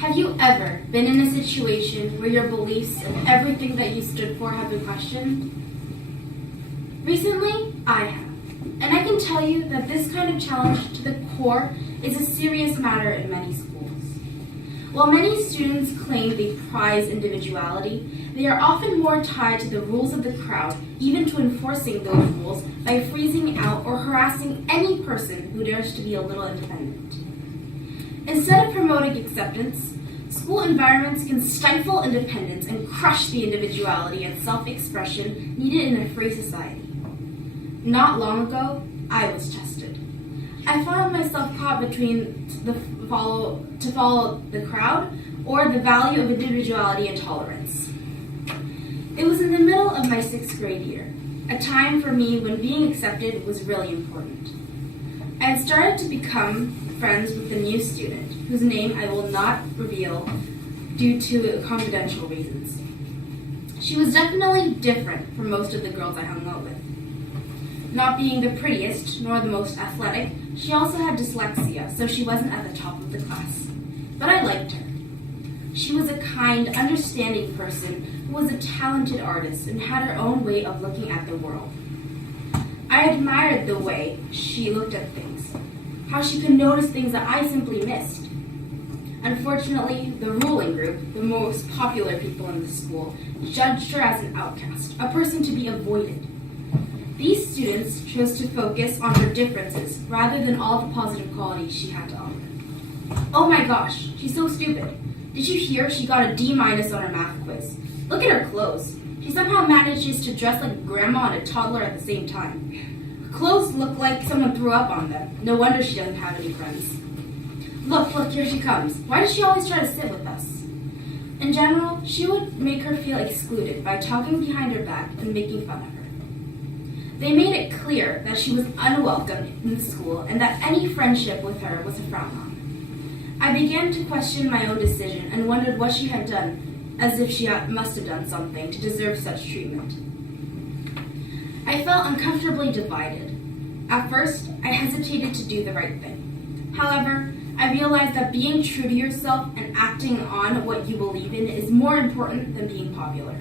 Have you ever been in a situation where your beliefs and everything that you stood for have been questioned? Recently, I have. And I can tell you that this kind of challenge to the core is a serious matter in many schools. While many students claim they prize individuality, they are often more tied to the rules of the crowd, even to enforcing those rules by freezing out or harassing any person who dares to be a little independent. Instead of promoting acceptance, school environments can stifle independence and crush the individuality and self-expression needed in a free society. Not long ago, I was tested. I found myself caught between to follow the crowd or the value of individuality and tolerance. It was in the middle of my 6th grade year, a time for me when being accepted was really important. I had started to become friends with a new student, whose name I will not reveal due to confidential reasons. She was definitely different from most of the girls I hung out with. Not being the prettiest nor the most athletic, she also had dyslexia, so she wasn't at the top of the class. But I liked her. She was a kind, understanding person who was a talented artist and had her own way of looking at the world. I admired the way she looked at things, how she could notice things that I simply missed. Unfortunately, the ruling group, the most popular people in the school, judged her as an outcast, a person to be avoided. These students chose to focus on her differences rather than all the positive qualities she had to offer. Oh my gosh, she's so stupid. Did you hear she got a D- on her math quiz? Look at her clothes. She somehow manages to dress like a grandma and a toddler at the same time. Her clothes look like someone threw up on them. No wonder she doesn't have any friends. Look, here she comes. Why does she always try to sit with us? In general, she would make her feel excluded by talking behind her back and making fun of her. They made it clear that she was unwelcome in the school and that any friendship with her was a frown on. I began to question my own decision and wondered what she had done, as if she must have done something to deserve such treatment. I felt uncomfortably divided. At first, I hesitated to do the right thing. However, I realized that being true to yourself and acting on what you believe in is more important than being popular.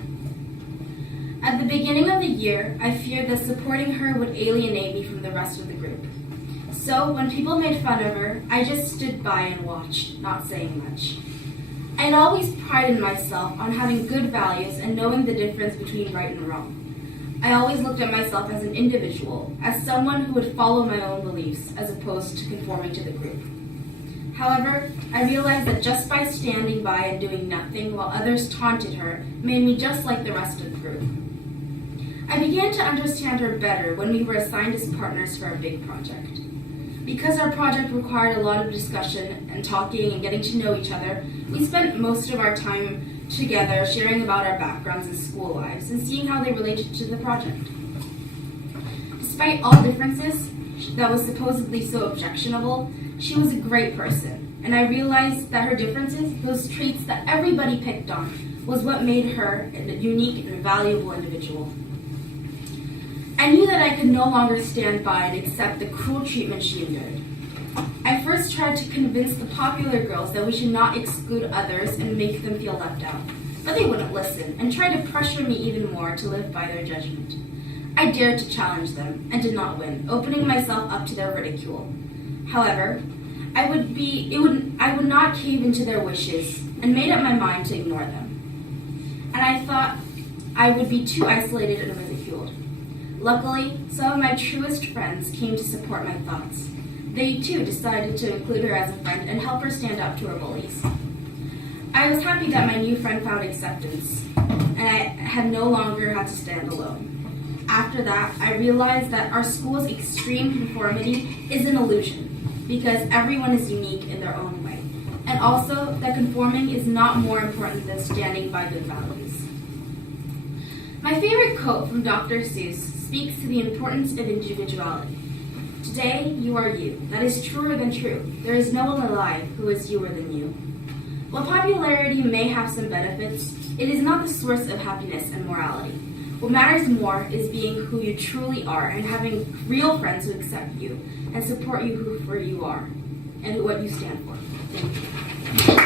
At the beginning of the year, I feared that supporting her would alienate me from the rest of the group. So, when people made fun of her, I just stood by and watched, not saying much. I had always prided myself on having good values and knowing the difference between right and wrong. I always looked at myself as an individual, as someone who would follow my own beliefs, as opposed to conforming to the group. However, I realized that just by standing by and doing nothing while others taunted her made me just like the rest of the group. I began to understand her better when we were assigned as partners for a big project. Because our project required a lot of discussion and talking and getting to know each other, we spent most of our time together sharing about our backgrounds and school lives and seeing how they related to the project. Despite all differences that was supposedly so objectionable, she was a great person, and I realized that her differences, those traits that everybody picked on, was what made her a unique and valuable individual. I knew that I could no longer stand by and accept the cruel treatment she endured. I first tried to convince the popular girls that we should not exclude others and make them feel left out, but they wouldn't listen and tried to pressure me even more to live by their judgment. I dared to challenge them and did not win, opening myself up to their ridicule. However, I would not cave into their wishes and made up my mind to ignore them. And I thought I would be too isolated and ridiculed. Luckily, some of my truest friends came to support my thoughts. They too decided to include her as a friend and help her stand up to her bullies. I was happy that my new friend found acceptance, and I had no longer had to stand alone. After that, I realized that our school's extreme conformity is an illusion, because everyone is unique in their own way, and also that conforming is not more important than standing by good values. My favorite quote from Dr. Seuss speaks to the importance of individuality. Today, you are you. That is truer than true. There is no one alive who is fewer than you. While popularity may have some benefits, it is not the source of happiness and morality. What matters more is being who you truly are and having real friends who accept you and support you for who you are and what you stand for. Thank you.